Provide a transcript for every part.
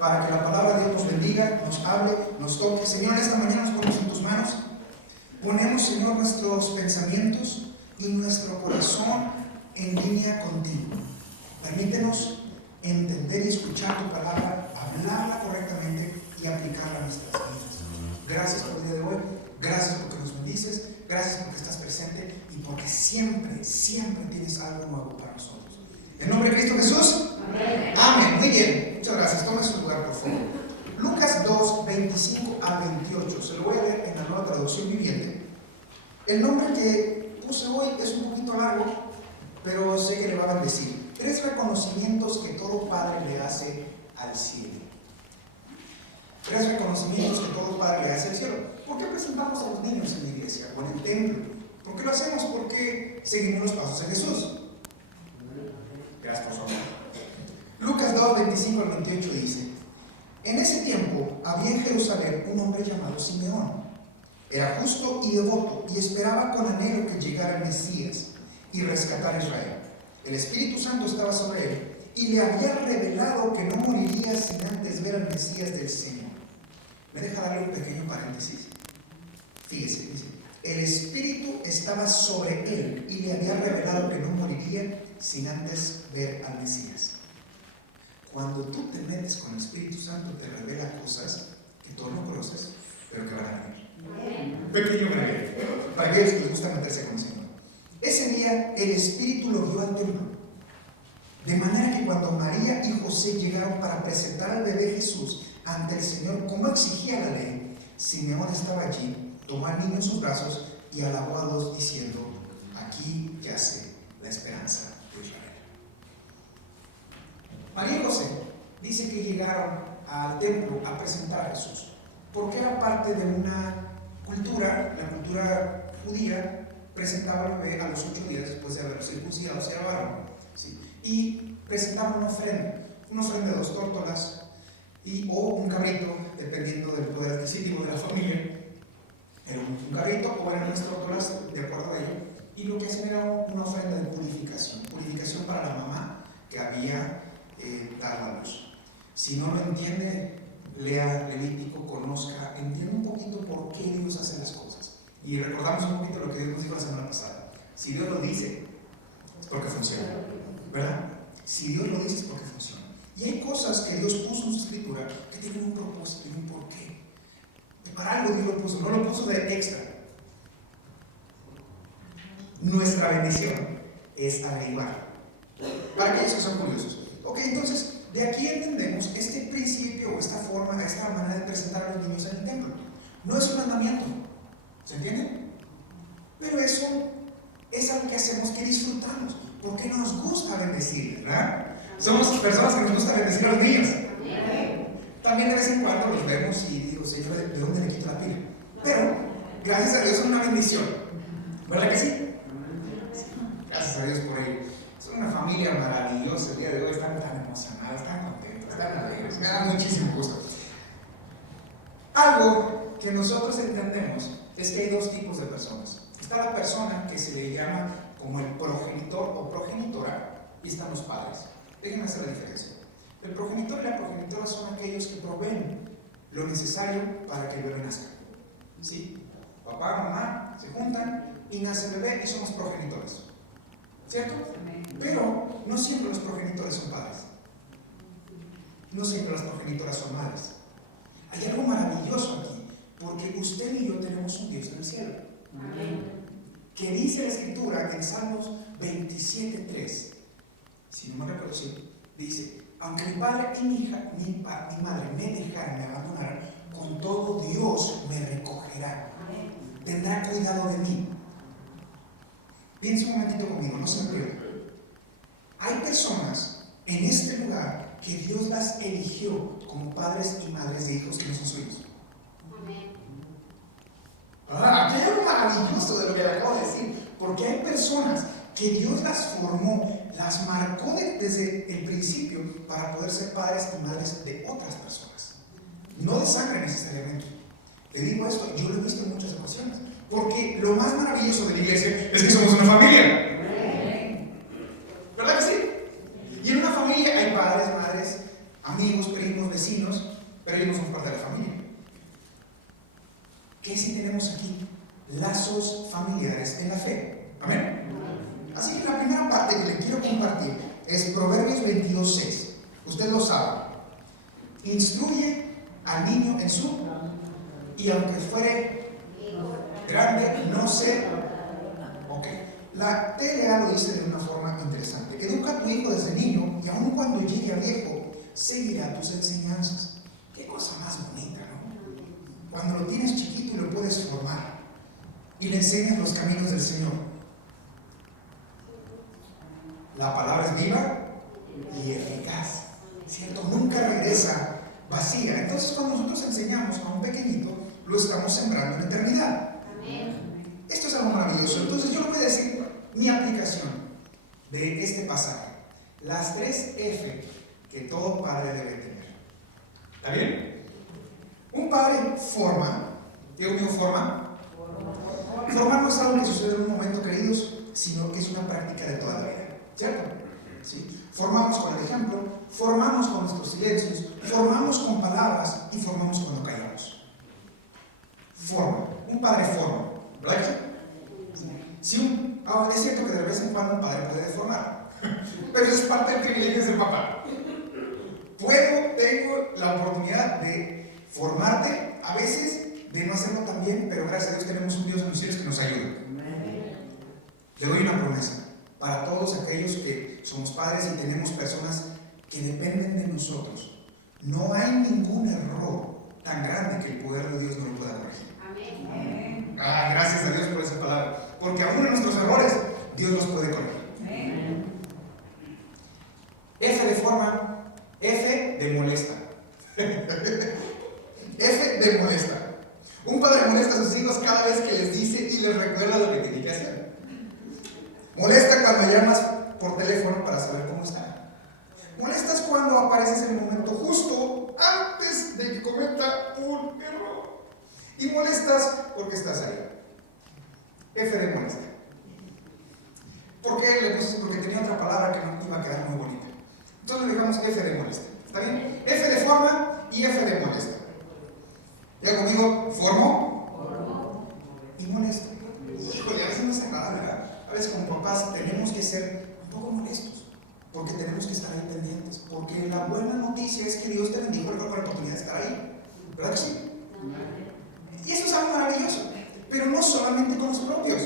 para que la palabra de Dios nos bendiga, nos hable, nos toque. Señor, esta mañana nos ponemos en tus manos. Ponemos, Señor, nuestros pensamientos y nuestro corazón en línea contigo. Permítenos entender y escuchar tu palabra, hablarla correctamente y aplicarla a nuestras vidas. Gracias por el día de hoy, gracias porque nos bendices, gracias porque estás presente y porque siempre, siempre tienes algo nuevo para nosotros. En nombre de Cristo Jesús, amén. Amén. Muy bien, muchas gracias. Tome su lugar, por favor. Lucas 2, 25 a 28. Se lo voy a leer en la Nueva Traducción Viviente. El nombre que puse hoy es un poquito largo, pero sé que le va a bendecir. 3 reconocimientos que todo padre le hace al cielo. 3 reconocimientos que todo padre le hace al cielo. ¿Por qué presentamos a los niños en la iglesia o en el templo? ¿Por qué lo hacemos? Porque seguimos los pasos de Jesús. Gracias por su amor. Lucas 2, 25 al 28 dice: en ese tiempo había en Jerusalén un hombre llamado Simeón. Era justo y devoto y esperaba con anhelo que llegara el Mesías y rescatar a Israel. El Espíritu Santo estaba sobre él y le había revelado que no moriría sin antes ver al Mesías del Señor. ¿Me deja darle un pequeño paréntesis? Fíjese, dice: el Espíritu estaba sobre él y le había revelado que no moriría sin antes ver al Mesías. Cuando tú te metes con el Espíritu Santo, te revela cosas que tú no conoces, pero que van a venir. Pequeño para aquellos que les gusta meterse con el Señor. Ese día el Espíritu lo guió al templo, de manera que cuando María y José llegaron para presentar al bebé Jesús ante el Señor, como exigía la ley, Simeón estaba allí, tomó al niño en sus brazos y alabó a Dios diciendo: aquí yace la esperanza de Israel. María y José dice que llegaron al templo a presentar a Jesús, porque era parte de una cultura, la cultura judía presentaba al bebé a los 8 días después de haber circuncidado, se varón, ¿sí? Y presentaba una ofrenda de 2 tórtolas o un cabrito, dependiendo del poder adquisitivo de la familia. Era un cabrito o eran 2 tórtolas, de acuerdo a ello, y lo que hacían era una ofrenda de purificación para la mamá que había dado a luz. Si no lo entiende, lea Levítico, conozca, entienda un poquito por qué Dios hace las cosas. Y recordamos un poquito lo que Dios nos dijo la semana pasada. Si Dios lo dice, es porque funciona, ¿verdad? Si Dios lo dice, es porque funciona. Y hay cosas que Dios puso en su escritura que tienen un propósito y un porqué. Para algo Dios lo puso, no lo puso de extra. Nuestra bendición es averiguar. Para aquellos que son curiosos. Ok, entonces, de aquí entendemos este principio o esta forma, esta manera de presentar a los niños en el templo. No es un mandamiento, ¿se entiende? Pero eso es algo que hacemos, que disfrutamos, porque nos gusta bendecir, ¿verdad? Somos personas que nos gusta bendecir a los niños. También de vez en cuando los vemos y digo: Señor, ¿de dónde le quito la pila? Pero, gracias a Dios, es una bendición, ¿verdad que sí? Gracias a Dios por ello. Son una familia maravillosa. El día de hoy están tan emocionados, tan contentos, tan alegres. Me da muchísimo gusto. Algo que nosotros entendemos es que hay 2 tipos de personas. Está la persona que se le llama como el progenitor o progenitora, y están los padres. Déjenme hacer la diferencia. El progenitor y la progenitora son aquellos que proveen lo necesario para que el bebé nazca. ¿Sí? Papá, mamá se juntan y nace el bebé y somos progenitores. ¿Cierto? Pero no siempre los progenitores son padres. No siempre las progenitoras son madres. Hay algo maravilloso aquí, porque usted y yo tenemos un Dios en el cielo. Que dice la Escritura en Salmos 27:3, si no me recuerdo, sí, dice: aunque mi padre y mi madre me dejaran, me abandonaran, con todo Dios me recogerá. Tendrá cuidado de mí. Piensa un momentito conmigo, no se me pierda. Hay personas en este lugar que Dios las eligió como padres y madres de hijos que no son suyos. Aquí hay algo maravilloso de lo que le acabo de decir, porque hay personas que Dios las formó, las marcó desde el principio para poder ser padres y madres de otras personas, no de sangre necesariamente. Te digo esto, yo lo he visto en muchas ocasiones, porque lo más maravilloso de la iglesia es que somos una familia. ¿Verdad que sí? Y en una familia hay padres, madres, amigos, primos, vecinos, pero ellos no son parte de la familia. ¿Qué si tenemos aquí? Lazos familiares en la fe. Amén. Así que la primera parte que le quiero compartir es Proverbios 22:6. Usted lo sabe. Instruye al niño en su, y aunque fuere grande, no se. Ok. La TLA lo dice de una forma interesante. Educa a tu hijo desde niño y aun cuando llegue a viejo, seguirá tus enseñanzas. Qué cosa más bonita, ¿no? Cuando lo tienes chiquito y lo puedes formar y le enseñas los caminos del Señor. La palabra es viva y eficaz, ¿cierto? Nunca regresa vacía. Entonces, cuando nosotros enseñamos a un pequeñito, lo estamos sembrando en eternidad. Amén. Esto es algo maravilloso. Entonces, yo le voy a decir mi aplicación de este pasaje. Las 3 F que todo padre debe tener. ¿Está bien? Un padre forma. ¿Digo mío forma? Formar no es algo que sucede en un momento, queridos, sino que es una práctica de toda la vida. ¿Cierto? ¿Sí? Formamos con el ejemplo, formamos con nuestros silencios, formamos con palabras y formamos cuando callamos. Forma. Un padre forma. ¿Verdad? Sí, es cierto que de vez en cuando un padre puede deformar, pero eso es parte del privilegio de ser papá. Tengo la oportunidad de formarte, a veces de no hacerlo tan bien, pero gracias a Dios tenemos un Dios en los cielos que nos ayuda. Le doy una promesa para todos aquellos que somos padres y tenemos personas que dependen de nosotros. No hay ningún error tan grande que el poder de Dios no lo pueda corregir. Amén. Gracias a Dios por esa palabra, porque aún en nuestros errores Dios los puede corregir. Amén. F de forma, F de molesta. F de molesta. Un padre molesta a sus hijos cada vez que les dice y les recuerda lo que tiene que hacer. Molesta cuando llamas por teléfono para saber cómo está. Molestas cuando apareces en el momento justo antes de que cometa un error. Y molestas porque estás ahí. F de molesta. ¿Por qué le puse? Porque tenía otra palabra que no iba a quedar muy bonita. Entonces le dejamos F de molesta. ¿Está bien? F de forma y F de molesta. Ya conmigo, formo y molesto. Híjole, a veces no es agradable, ¿verdad? A veces como papás tenemos que ser un poco molestos, porque tenemos que estar ahí pendientes, porque la buena noticia es que Dios te bendijo por la oportunidad de estar ahí, ¿verdad que sí? Y eso es algo maravilloso, pero no solamente con los propios.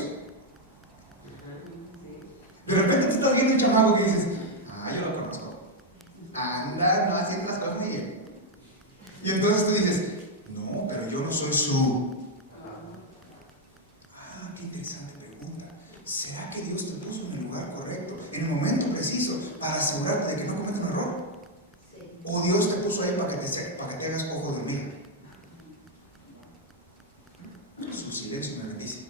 De repente tú estás viendo un chamaco que dices, yo lo conozco, anda, no haciendo las cosas muy bien, y entonces tú dices, no, pero yo no soy su. Qué interesante pregunta. ¿Será que Dios te puso en el lugar correcto, en el momento preciso, para asegurarte de que no cometas un error? Sí. ¿O Dios te puso ahí para que te hagas ojo de hormiga? Su silencio me bendice.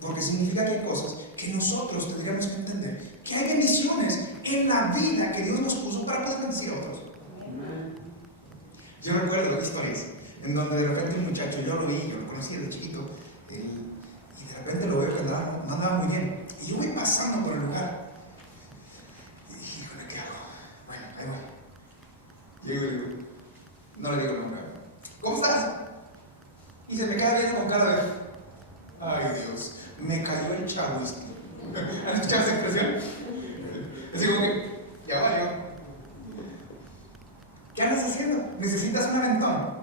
Porque significa que hay cosas que nosotros tendríamos que entender, que hay bendiciones en la vida que Dios nos puso para poder bendecir a otros. Yo recuerdo historias en donde de repente un muchacho, yo lo conocí desde chiquito, y de repente lo veo que no andaba muy bien, y yo voy pasando por el lugar y dije, híjole, ¿qué hago? Bueno, ahí voy. Llego y digo, no le digo nunca, ¿cómo estás? Y se me queda viendo con cara de, ay Dios, me cayó el chavisco. ¿Han escuchado esa expresión? Así como que, ya valió. ¿Qué andas haciendo? ¿Necesitas un aventón?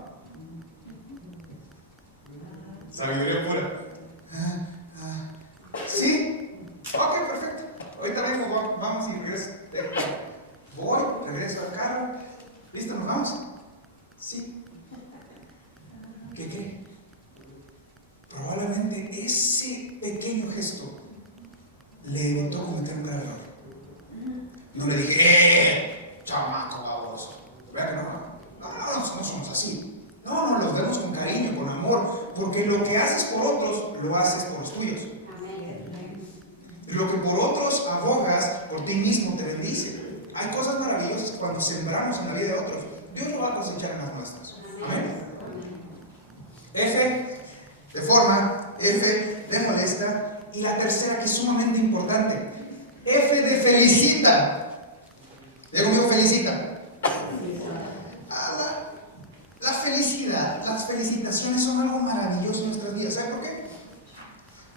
Sabiduría pura. ¿Sí? Ok, perfecto. Ahorita vengo, vamos y regreso. Voy, regreso al carro. ¿Listo? ¿Nos vamos? Sí. ¿Qué cree? Probablemente ese pequeño gesto le evitó cometer un gran error. No le dije, chamaco baboso. ¿Verdad que no somos así. No, los vemos con cariño, con amor, porque lo que haces por otros, lo haces por los tuyos. Lo que por otros abogas, por ti mismo te bendice. Hay cosas maravillosas que cuando sembramos en la vida de otros, Dios lo va a cosechar en las nuestras. Amén. F de forma, F de molesta, y la tercera que es sumamente importante, F de felicita. ¿Ya conmigo felicita? felicitaciones son algo maravilloso en nuestras vidas. ¿Sabe por qué?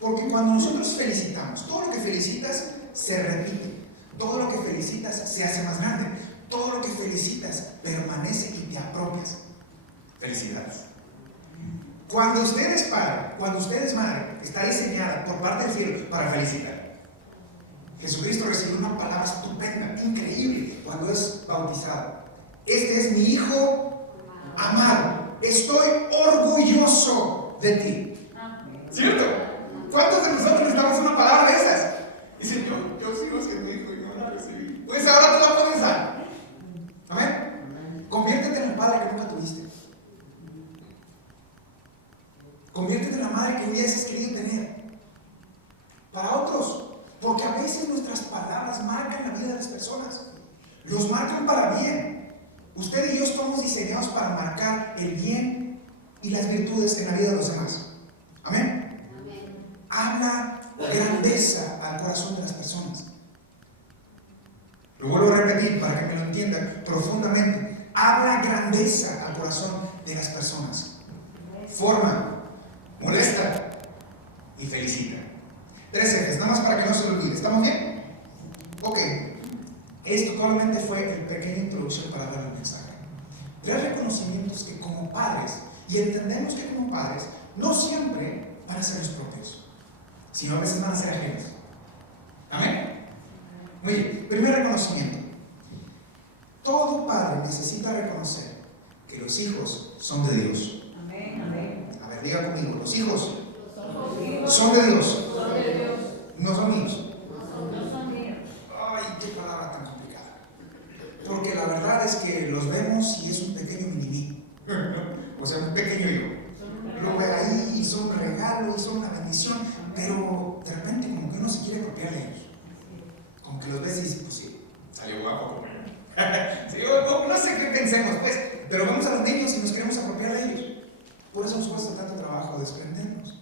Porque cuando nosotros felicitamos, todo lo que felicitas se repite. Todo lo que felicitas se hace más grande. Todo lo que felicitas permanece y te apropias. Felicidades. Cuando usted es padre, cuando usted es madre, está diseñada por parte del cielo para felicitar. Jesucristo recibió una palabra estupenda, increíble, cuando es bautizado. Este es mi hijo amado. Estoy orgulloso de ti. ¿Cierto? ¿Cuántos de nosotros necesitamos una palabra de esas? Dicen, yo sigo siendo hijo y no la recibí. Pues ahora tú la puedes dar. Amén. Conviértete en el padre que nunca tuviste. Conviértete en la madre que un día has querido tener. Para otros. Porque a veces nuestras palabras marcan la vida de las personas. Los marcan para bien. Usted y yo estamos diseñados para marcar el bien y las virtudes en la vida de los demás. Amén. Amén. Habla grandeza al corazón de las personas. Lo vuelvo a repetir para que me lo entiendan profundamente. Habla grandeza al corazón de las personas. Forma, molesta y felicita. 3 ejes, nada más para que no se lo olvide. ¿Estamos bien? Ok. Esto probablemente fue la pequeña introducción para dar el mensaje. 3 reconocimientos que como padres, y entendemos que como padres, no siempre van a ser los propios, sino a veces van a ser ajenos. ¿Amén? Muy bien. Primer reconocimiento. Todo padre necesita reconocer que los hijos son de Dios. Amén, amén. A ver, diga conmigo, los hijos son de Dios. No son míos. Ay, qué palabra tan complicada. Porque la verdad es que los vemos y es un pequeño mini-mí. O sea, un pequeño hijo. Lo ve ahí y son un regalo y son una bendición, pero de repente como que uno se quiere apropiar de ellos. Como que los ves y dices, pues sí, salió guapo. Sí, no sé qué pensemos, pues, pero vamos a los niños y nos queremos apropiar de ellos. Por eso nos cuesta tanto trabajo desprendernos.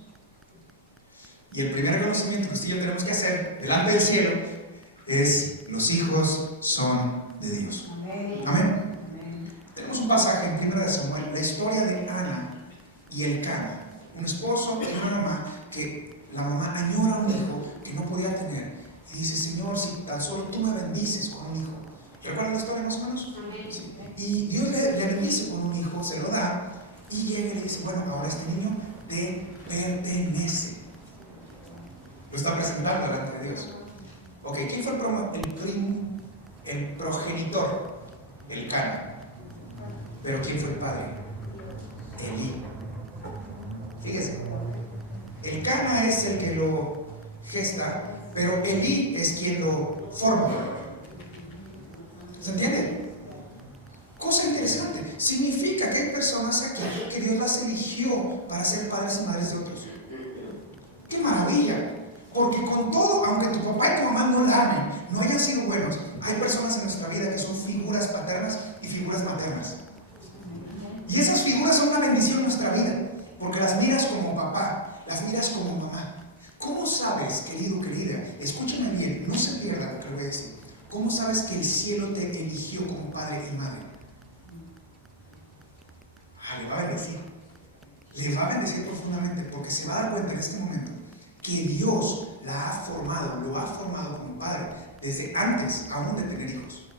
Y el primer reconocimiento que usted y yo tenemos que hacer delante del cielo es: los hijos son de Dios. Amén. Amén. Tenemos un pasaje en 1 Samuel, la historia de Ana y Elcana, un esposo y una mamá, que la mamá añora a un hijo que no podía tener y dice: Señor, si tan solo tú me bendices con un hijo. ¿Recuerdan la historia más o menos? Sí. Y Dios le bendice con un hijo, se lo da, y llega y le dice: bueno, ahora este niño te pertenece. Lo está presentando delante de Dios. Ok, ¿quién fue el progenitor? Elcana. Pero ¿quién fue el padre? Elí. Fíjese, Elcana es el que lo gesta, pero Elí es quien lo forma. ¿Se entiende? Cosa interesante. Significa que hay personas aquí que Dios las eligió para ser padres y madres de otros. ¡Qué maravilla! Porque con todo, aunque tu papá y tu mamá no la amen, no hayan sido buenos, hay personas en nuestra vida que son figuras paternas y figuras maternas. Y esas figuras son una bendición en nuestra vida, porque las miras como papá, las miras como mamá. ¿Cómo sabes, querido, querida? Escúchame bien, no se pierda lo que voy a decir. ¿Cómo sabes que el cielo te eligió como padre y madre? Le va a bendecir. Le va a bendecir profundamente, porque se va a dar cuenta en este momento que Dios la ha formado, lo ha formado como padre desde antes aún de tener hijos.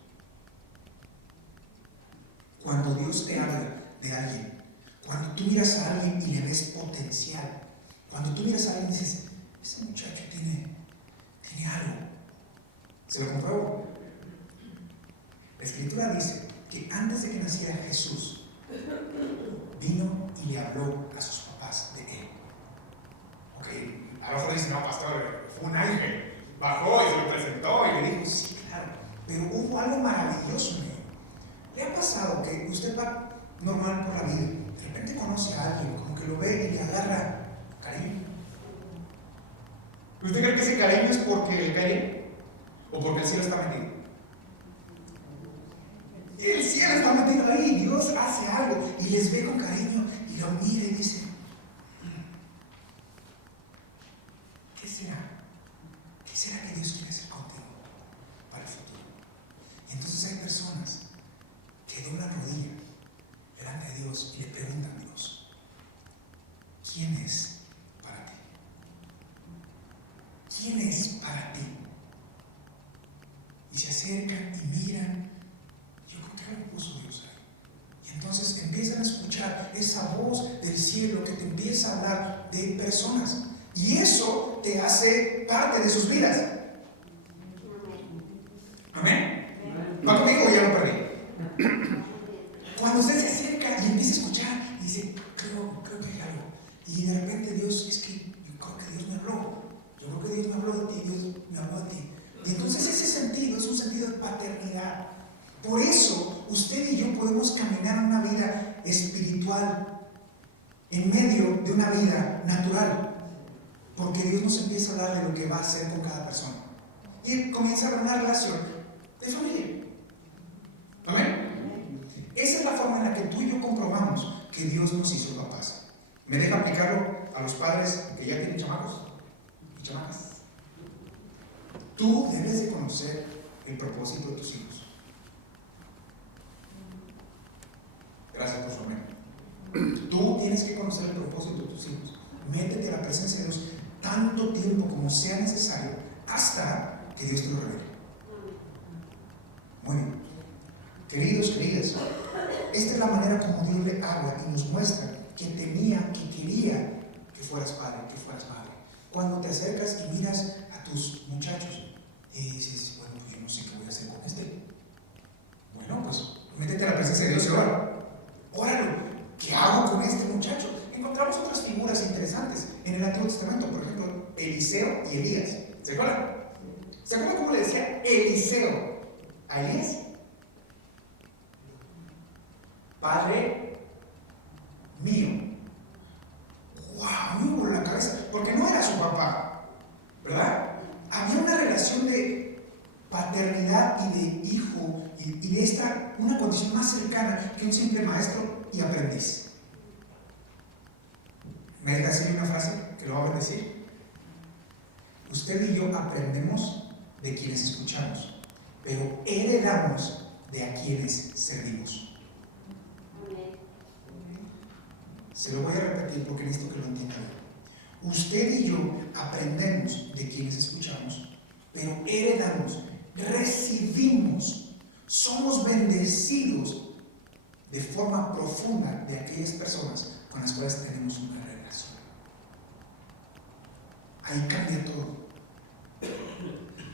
Cuando Dios te habla de alguien, cuando tú miras a alguien y le ves potencial, cuando tú miras a alguien y dices: ese muchacho tiene algo, ¿se lo compruebo? La Escritura dice que antes de que naciera Jesús, vino y le habló a sus papás de él. Ok, a lo mejor dice: no, pastor, fue un ángel, bajó y se lo presentó y le dijo: sí, claro, pero hubo algo maravilloso en él. ¿Le ha pasado que usted va normal por la vida, de repente conoce a alguien, como que lo ve y le agarra cariño? ¿Usted cree que ese cariño es porque le cae bien? ¿O porque el cielo está metido? El cielo está metido ahí, Dios hace algo y les ve con cariño y lo mira y dice: ¿qué será? ¿Qué será que Dios quiere hacer contigo para el futuro? Y entonces hay personas que doblan rodilla delante de Dios y le preguntan a Dios: y se acercan y miran. Yo creo que algo puso Dios ahí. Y entonces empiezan a escuchar esa voz del cielo que te empieza a hablar de personas. Y eso te hace parte de sus vidas. Amén. ¿Va conmigo o ya lo perdí? Cuando usted se acerca y empieza a escuchar y dice, creo que hay algo. Y de repente Dios, es que yo creo que Dios me habló. Yo creo que Dios me habló de ti, Dios me habló de ti. Y entonces ese sentido es un sentido de paternidad. Por eso usted y yo podemos caminar una vida espiritual en medio de una vida natural. Porque Dios nos empieza a hablar de lo que va a hacer con cada persona. Y comienza a haber una relación de familia. ¿Amén? Esa es la forma en la que tú y yo comprobamos que Dios nos hizo papás. ¿Me deja aplicarlo a los padres que ya tienen chamacos y chamacas? Tú debes de conocer el propósito de tus hijos. Gracias por su amén. Tú tienes que conocer el propósito de tus hijos. Métete a la presencia de Dios tanto tiempo como sea necesario hasta que Dios te lo revele. Muy bien. Queridos, queridas, esta es la manera como Dios le habla y nos muestra que quería que fueras padre, que fueras madre. Cuando te acercas y miras a tus muchachos y dices, bueno, pues yo no sé qué voy a hacer con este. Bueno, pues métete a la presencia de Dios y ora. Óralo, ¿qué hago con este muchacho? Encontramos otras figuras interesantes en el Antiguo Testamento, por ejemplo, Eliseo y Elías. ¿Se acuerdan? ¿Se acuerdan cómo le decía Eliseo a Elías? Padre mío. ¡Wow! Me voló la cabeza, porque no era su papá, ¿verdad? Había una relación de paternidad y de hijo y de una condición más cercana que un simple maestro y aprendiz. ¿Me deja decir una frase que lo va a bendecir? Usted y yo aprendemos de quienes escuchamos, pero heredamos de a quienes servimos. Se lo voy a repetir porque necesito que lo entiendan. Usted y yo aprendemos de quienes escuchamos, pero heredamos, recibimos, somos bendecidos de forma profunda de aquellas personas con las cuales tenemos una relación. Ahí cambia todo.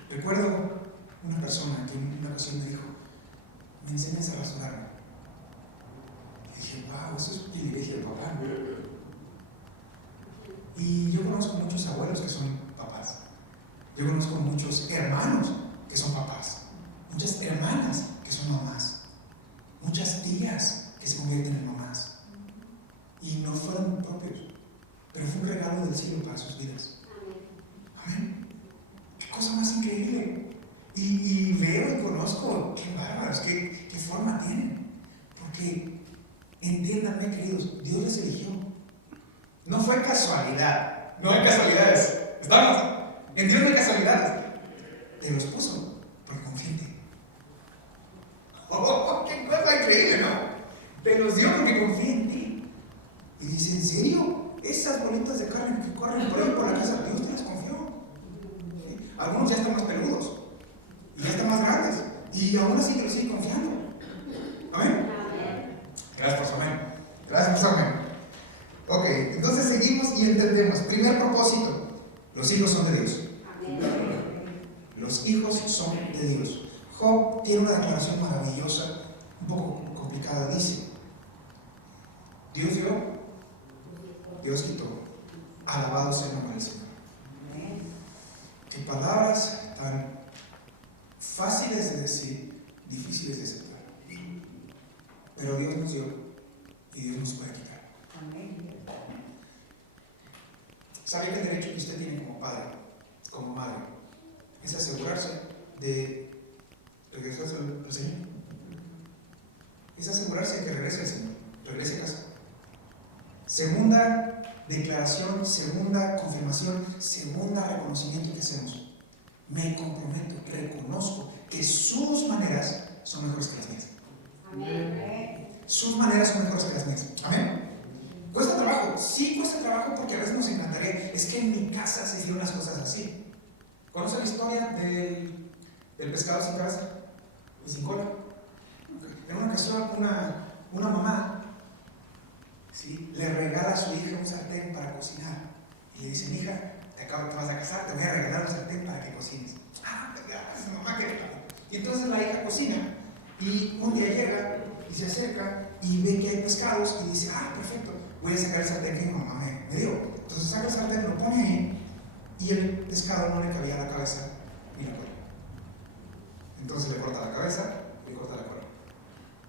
Recuerdo una persona que en una ocasión me dijo, ¿me enseñas a rasurarme? Y dije, wow, eso es privilegio de papá. Y yo conozco muchos abuelos que son papás. Yo conozco muchos hermanos que son papás. Muchas hermanas que son mamás. Muchas tías que se convierten en mamás. Y no fueron propios, pero fue un regalo del cielo para sus vidas. Amén. Qué cosa más increíble. Y veo y conozco, qué bárbaros, qué forma tienen. Porque entiéndanme, queridos, Dios les eligió. No fue casualidad. No hay casualidades. ¿Estamos? En Dios no hay casualidades. Te los puso porque confía en ti. ¡Oh, qué cosa increíble!, ¿no? Te los dio porque confía en ti. Y dice, ¿en serio? Esas bolitas de carne que corren por ahí por la casa, Dios te las confió. ¿Sí? Algunos ya están más peludos y ya están más grandes y aún así te los siguen confiando. ¿Amén? Gracias por su amén. Gracias por su amén. Ok, entonces seguimos y entendemos. Primer propósito: los hijos son de Dios. Los hijos son de Dios. Job tiene una declaración maravillosa, un poco complicada. Dice: Dios dio, Dios quitó. Alabado sea el nombre del Señor. Qué palabras tan fáciles de decir, difíciles de aceptar. Pero Dios nos dio y Dios nos puede quitar. ¿Sabe que el derecho que usted tiene como padre, como madre, es asegurarse de regresar al Señor? Es asegurarse de que regrese al Señor, regrese a casa. Segunda declaración, segunda confirmación, segunda reconocimiento que hacemos. Me comprometo, reconozco que sus maneras son mejores que las mías. Amén. Sus maneras son mejores que las mías. Amén. ¿Cuesta trabajo? Sí, cuesta trabajo, porque a veces nos encantaría. Es que en mi casa se hicieron las cosas así. ¿Conoce la historia El pescado sin cabeza y sin cola. En una ocasión, una mamá, ¿sí?, le regala a su hija un sartén para cocinar. Y le dice: hija, te vas a casar, te voy a regalar un sartén para que cocines. Ah, gracias, mamá, que... Y entonces la hija cocina, y un día llega y se acerca y ve que hay pescados y dice: ah, perfecto, voy a sacar el sartén que mi mamá me dio. Entonces saca el sartén, lo pone ahí, y el pescado no le cabía la cabeza ni la cola. Entonces le corta la cabeza, le corta la cola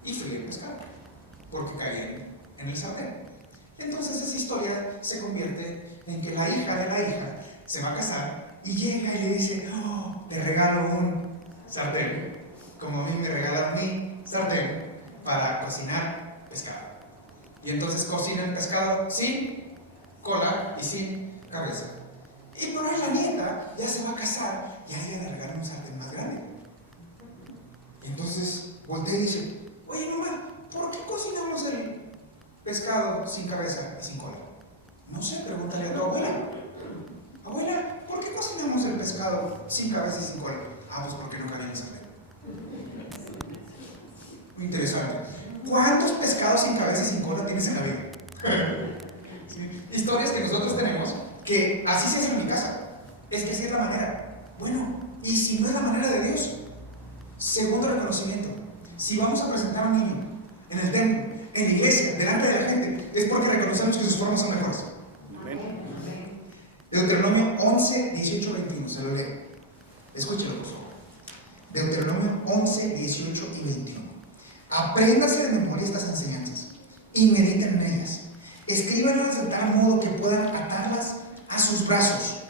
y fríe el pescado, porque caía en el sartén. Entonces esa historia se convierte en que la hija de la hija se va a casar y llega y le dice: oh, te regalo un sartén, como a mí me regalaron mi sartén para cocinar pescado. Y entonces cocina el pescado sin cola y sin cabeza. Y por ahí la nieta ya se va a casar y a ella le regalan un sartén más grande. Y entonces voltea y dice: oye, mamá, ¿por qué cocinamos el pescado sin cabeza y sin cola? No sé, pregúntale a tu abuela. Abuela, ¿por qué cocinamos el pescado sin cabeza y sin cola? Ah, pues porque no cabía en el sartén. Muy interesante. ¿Cuántos pescados sin cabeza y sin cola tienes en la vida? ¿Sí? Historias que nosotros tenemos, que así se hace en mi casa. Es que así es la manera. Bueno, y si no es la manera de Dios. Segundo reconocimiento: si vamos a presentar a un niño en el templo, en la iglesia, delante de la gente, es porque reconocemos que sus formas son mejores. Deuteronomio 11, 18, 21, se lo leo. Escúchelo, por favor. Deuteronomio 11, 18 y 21. Apréndase de memoria estas enseñanzas y mediten en ellas. Escríbanlas de tal modo que puedan atarlas a sus brazos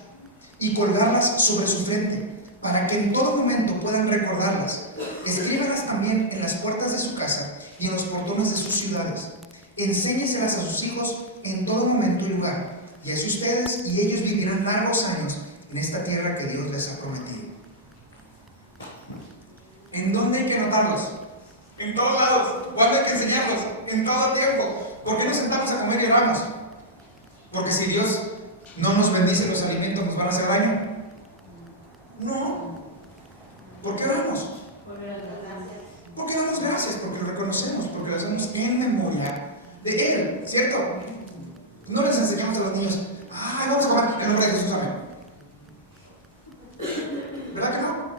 y colgarlas sobre su frente, para que en todo momento puedan recordarlas. Escríbanlas también en las puertas de su casa y en los portones de sus ciudades. Enséñeselas a sus hijos en todo momento y lugar, y así ustedes y ellos vivirán largos años en esta tierra que Dios les ha prometido. ¿En dónde hay que anotarlos? En todos lados. ¿Cuándo hay que enseñarlos? En todo tiempo. ¿Por qué nos sentamos a comer y oramos? Porque si Dios no nos bendice los alimentos, ¿nos van a hacer daño? No. ¿Por qué oramos? Porque damos gracias, porque lo reconocemos, porque lo hacemos en memoria de Él, ¿cierto? No les enseñamos a los niños: ay, vamos a comer en el nombre de Jesús, amén. ¿Verdad que no?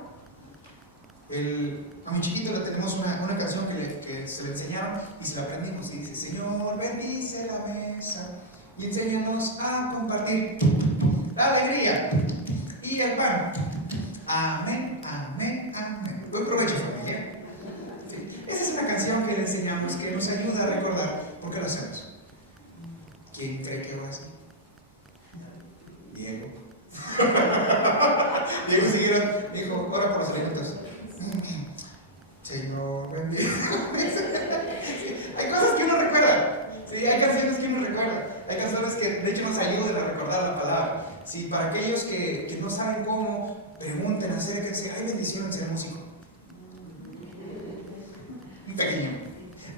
A mi chiquito le tenemos una canción que se le enseñaron y se la aprendimos, y dice: Señor, bendice la mesa y enséñanos a compartir la alegría y el pan. Amén, amén, amén. Buen provecho, familia. Sí. Esa es una canción que le enseñamos, que nos ayuda a recordar por qué lo hacemos. ¿Quién cree que va a hacer? Diego. Diego siguieron, dijo: ora por los alimentos. Señor, bendice. Sí, hay cosas que uno recuerda. Sí, hay canciones que uno recuerda. Hay canciones que de hecho nos ayudan a recordar la palabra. Sí, para aquellos que no saben cómo, pregunten, acérquense. Hay bendición en ser músico. Un pequeño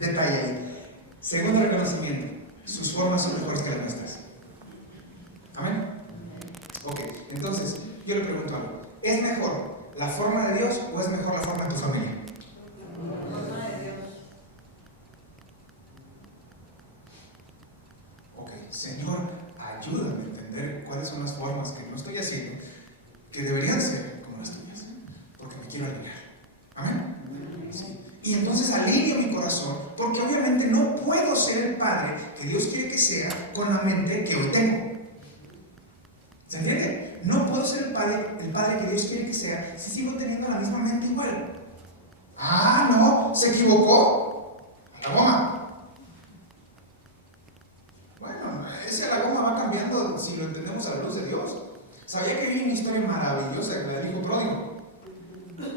detalle ahí. Segundo reconocimiento: sus formas son mejores que las nuestras. Amén. Ok, entonces yo le pregunto algo: ¿es mejor la forma de Dios o es mejor la forma de tu familia? La forma de Dios. Ok, Señor, ayúdame a entender cuáles son las formas que no estoy haciendo, que deberían ser como las tuyas, porque me quiero alinear. Amén. Sí. Y entonces alineo mi corazón, porque obviamente no puedo ser el padre que Dios quiere que sea con la mente que hoy tengo. ¿Se entiende? No puedo ser el padre que Dios quiere que sea si sigo teniendo la misma mente igual. Ah, no, se equivocó. A la goma. Bueno, ese a la goma va cambiando si lo entendemos a la luz de Dios. ¿Sabía que hay una historia maravillosa del hijo pródigo?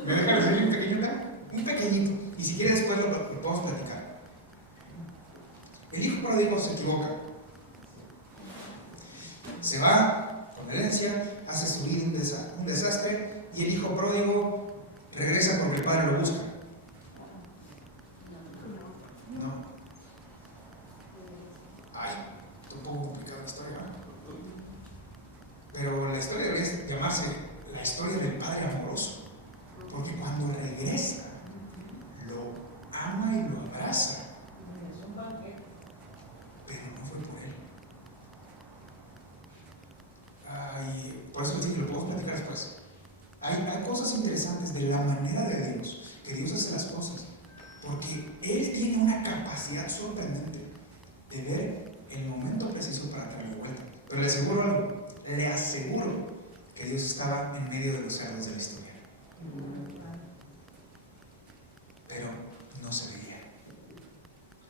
¿Me dejan decir un pequeñito? Un pequeñito. Y si quiere después lo podemos platicar. El hijo pródigo se equivoca. Se va con herencia, hace su vida un desastre, y el hijo pródigo regresa porque el padre lo busca. No. Ay, es un poco complicada la historia, ¿no? Pero la historia debería llamarse la historia del padre amoroso. Porque pero no se veía.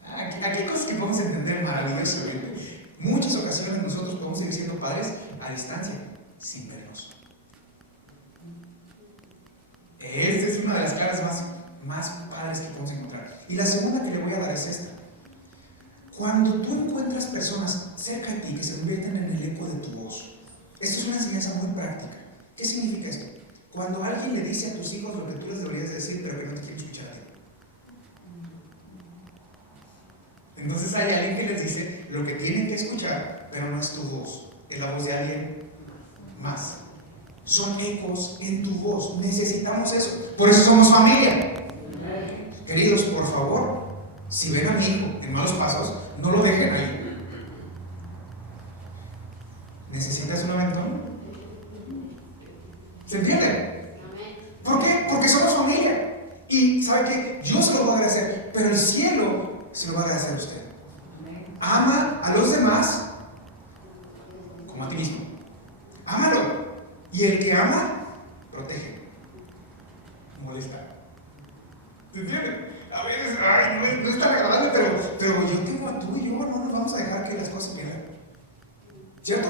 Aquí hay cosas que podemos entender maravillosamente. Muchas ocasiones nosotros podemos seguir siendo padres a distancia, sin vernos. Esta es una de las caras más padres que podemos encontrar. Y la segunda que le voy a dar es esta. Cuando tú encuentras personas cerca de ti que se convierten en el eco de tu voz, esto es una enseñanza muy práctica. ¿Qué significa esto? Cuando alguien le dice a tus hijos lo que tú les deberías decir, pero que no te quieren escuchar a ti. Entonces hay alguien que les dice lo que tienen que escuchar, pero no es tu voz, es la voz de alguien más. Son ecos en tu voz, necesitamos eso. Por eso somos familia. Queridos, por favor, si ven a mi hijo en malos pasos, no lo dejen ahí. ¿Necesitas un aventón? ¿Se entiende? ¿Por qué? Porque somos familia. Y ¿sabe qué? Yo se lo voy a agradecer, pero el cielo se lo va a agradecer a usted. Ama a los demás como a ti mismo. Ámalo. Y el que ama, protege. Molesta. ¿Se entiende? A veces, ay, no es tan agradable, pero yo tengo a tú y yo no nos vamos a dejar que las cosas se pierdan. ¿Cierto?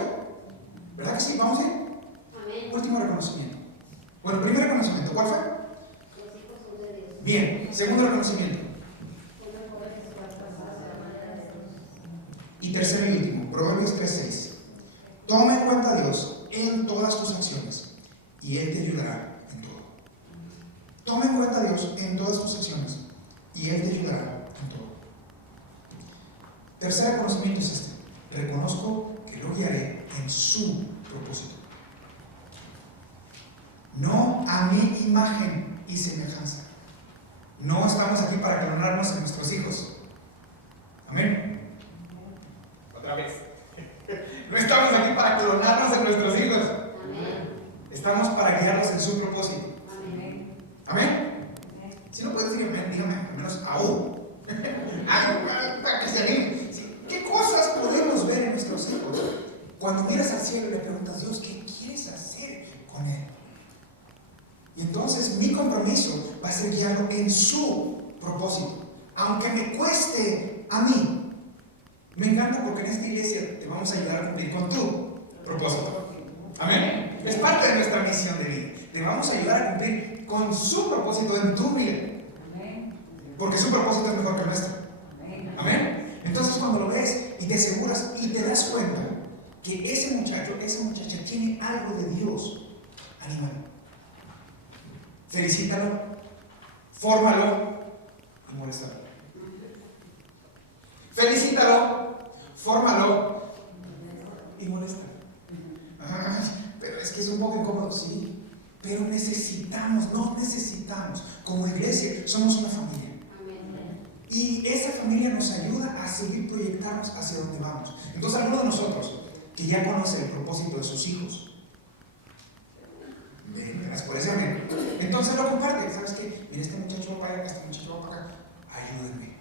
¿Verdad que sí? ¿Vamos a ir? Amén. Último reconocimiento. Bueno, primer reconocimiento, ¿cuál fue? Los hijos son de Dios. Bien, segundo reconocimiento. Y tercero y último, Proverbios 3:6. Toma en cuenta a Dios en todas tus acciones y Él te ayudará en todo. Toma en cuenta a Dios en todas tus acciones y Él te ayudará en todo. Tercer reconocimiento es este. Reconozco que lo guiaré en su propósito. No a mi imagen y semejanza. No estamos aquí para clonarnos en nuestros hijos. Amén. Otra vez. No estamos aquí para clonarnos en nuestros hijos. Amén. Estamos para guiarlos en su propósito. Amén. Amén. Si no puedes decir amén, dígame, al menos aún. Para que se anime. ¿Qué cosas podemos ver en nuestros hijos? Cuando miras al cielo y le preguntas, Dios, ¿qué quieres hacer con él? Y entonces mi compromiso va a ser guiarlo en su propósito, aunque me cueste a mí. Me encanta porque en esta iglesia te vamos a ayudar a cumplir con tu propósito. Amén. Es parte de nuestra misión de vida. Te vamos a ayudar a cumplir con su propósito en tu vida. Porque su propósito es mejor que el nuestro. Amén. Entonces cuando lo ves y te aseguras y te das cuenta que ese muchacho, esa muchacha tiene algo de Dios, anímalo. Felicítalo, fórmalo y moléstalo. Felicítalo, fórmalo y moléstalo. Pero es que es un poco incómodo, sí. Pero necesitamos, como iglesia, somos una familia. Y esa familia nos ayuda a seguir proyectarnos hacia donde vamos. Entonces, alguno de nosotros que ya conoce el propósito de sus hijos, gracias por ese amén, entonces lo comparte. ¿Sabes qué? Mira, este muchacho va para allá, este muchacho va para acá. Ayúdenme.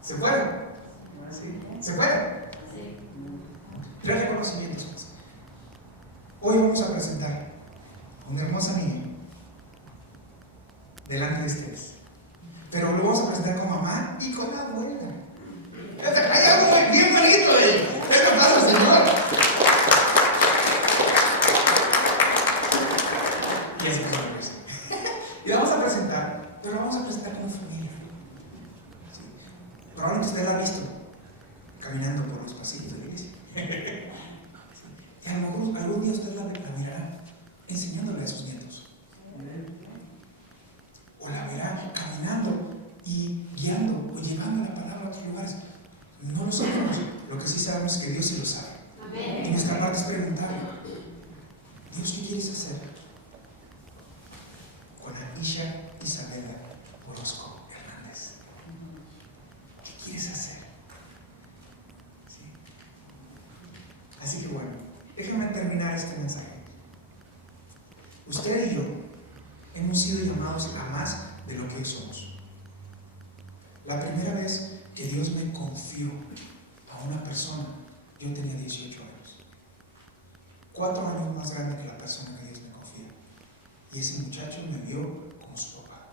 ¿Se puede? ¿Sí? ¿Se puede? Sí. 3 reconocimientos más. Hoy vamos a presentar una hermosa niña delante de ustedes. Pero lo vamos a presentar con mamá y con la abuela. Hay algo bien bonito ahí. ¿Qué te pasa, Señor? Y así fue la cosa. Y la vamos a presentar, pero la vamos a presentar como familia. ¿Sí? Probablemente usted la ha visto caminando por los pasillos de la iglesia. Y a lo mejor algún día usted la mirará enseñándole a sus nietos. O la verá caminando y guiando o llevando la palabra a otros lugares. No lo sabemos. Lo que sí sabemos es que Dios sí lo sabe. Amén. Y nuestra parte es preguntarle: Dios, ¿qué quieres hacer con Aisha Isabela Orozco Hernández? ¿Qué quieres hacer? ¿Sí? Así que bueno, déjame terminar este mensaje. Usted y yo hemos sido llamados a más de lo que hoy somos. La primera vez que Dios me confió a una persona, yo tenía 18 años. 4 años más grande que la persona que Dios me confió. Y ese muchacho me vio como su papá.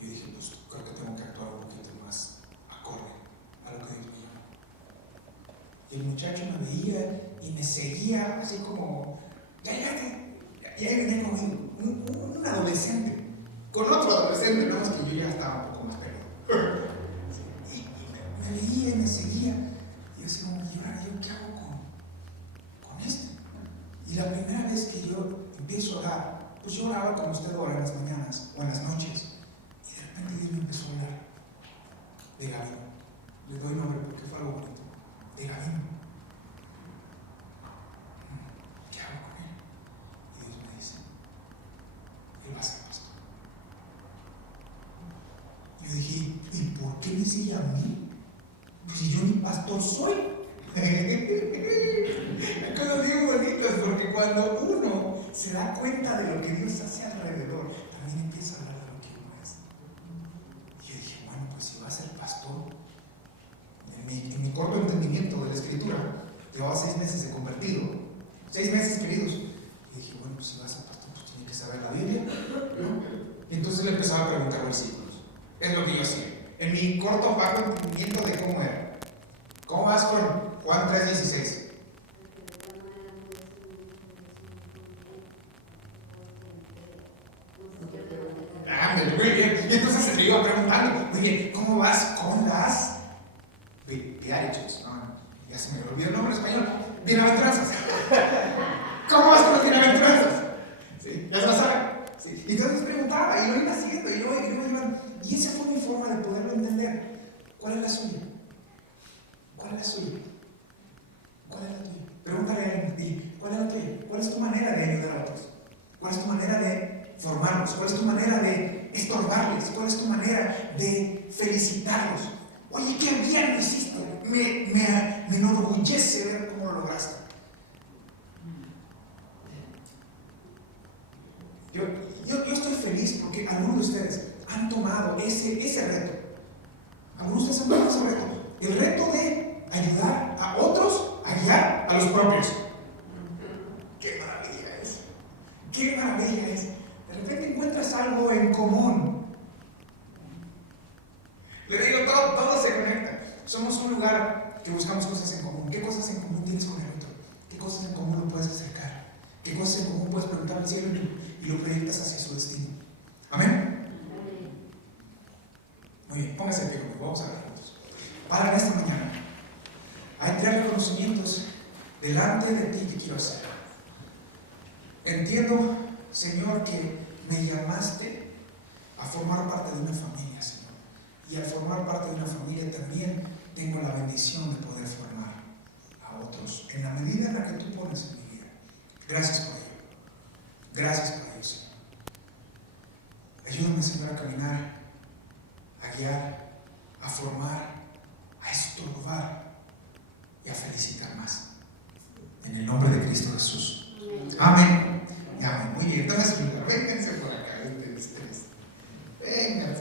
Y yo dije, pues creo que tengo que actuar un poquito más acorde a lo que Dios me llama. Y el muchacho me veía y me seguía así como, y ahí venía conmigo, un adolescente, con otro adolescente, nada más que yo ya estaba un poco más peludo. Y me veía y me seguía. Y yo decía, ¿y ahora yo qué hago con este? Y la primera vez que yo empiezo a orar, pues yo oraba como usted ora en las mañanas o en las noches. Y de repente Dios me empezó a hablar de Gabino. Le doy nombre porque fue algo bonito. De Gabino. ¿Qué hago con él? Y Dios me dice, él va a ser pastor. Yo dije, ¿y por qué me sigue a mí? Si yo ni pastor soy. Cosas bien bonitas, porque cuando uno se da cuenta de lo que Dios hace alrededor, también empieza a hablar de lo que uno es. Y yo dije, bueno, pues si va a ser pastor, en mi corto entendimiento de la escritura, llevaba 6 meses de convertido, 6 meses, queridos. Y dije, bueno, pues si va a ser pastor, pues tiene que saber la Biblia, ¿no? Y entonces le empezaba a preguntar versículos. Es lo que yo hacía. En mi corto vago entendimiento de cómo era. ¿Cómo vas con Juan 3:16? Muy bien. Y entonces se le iba preguntando, muy bien, ¿cómo vas con las Beatitudes? Ya se me olvidó el nombre en español. Bienaventuranzas. ¿Cómo vas con las bienaventuranzas? ¿Sí? ¿Ya se lo saben? Sí. Y entonces preguntaba, y lo iba haciendo, y lo iba. Y esa fue mi forma de poderlo entender. ¿Cuál es la suya? ¿Cuál es la suya? ¿Cuál es la tuya? Pregúntale a alguien, ¿cuál es la tuya? ¿Cuál es tu manera de ayudar a otros? ¿Cuál es tu manera de formarlos? ¿Cuál es tu manera de estorbarles? ¿Cuál es tu manera de felicitarlos? Oye, qué bien lo hiciste. Me enorgullece ver cómo lo lograste. Yo estoy feliz porque algunos de ustedes han tomado ese reto. Algunos de ustedes han tomado ese reto. El reto de ayudar a otros a guiar a los propios. ¡Qué maravilla es! ¡Qué maravilla es! De repente encuentras algo en común. Le digo, todo se conecta. Somos un lugar que buscamos cosas en común. ¿Qué cosas en común tienes con el otro? ¿Qué cosas en común lo puedes acercar? ¿Qué cosas en común puedes preguntar al cielo y lo proyectas hacia su destino? ¿Amén? Muy bien, póngase en pie conmigo, vamos a ver juntos. Para esta mañana, hay 3 reconocimientos delante de ti que quiero hacer. Entiendo, Señor, que me llamaste a formar parte de una familia, Señor. Y al formar parte de una familia también tengo la bendición de poder formar a otros en la medida en la que tú pones en mi vida. Gracias por ello. Gracias por ello, Señor. Ayúdame, Señor, a caminar, a guiar, a formar, a estorbar y a felicitar más. En el nombre de Cristo Jesús. Amén. Amén. Muy bien, entonces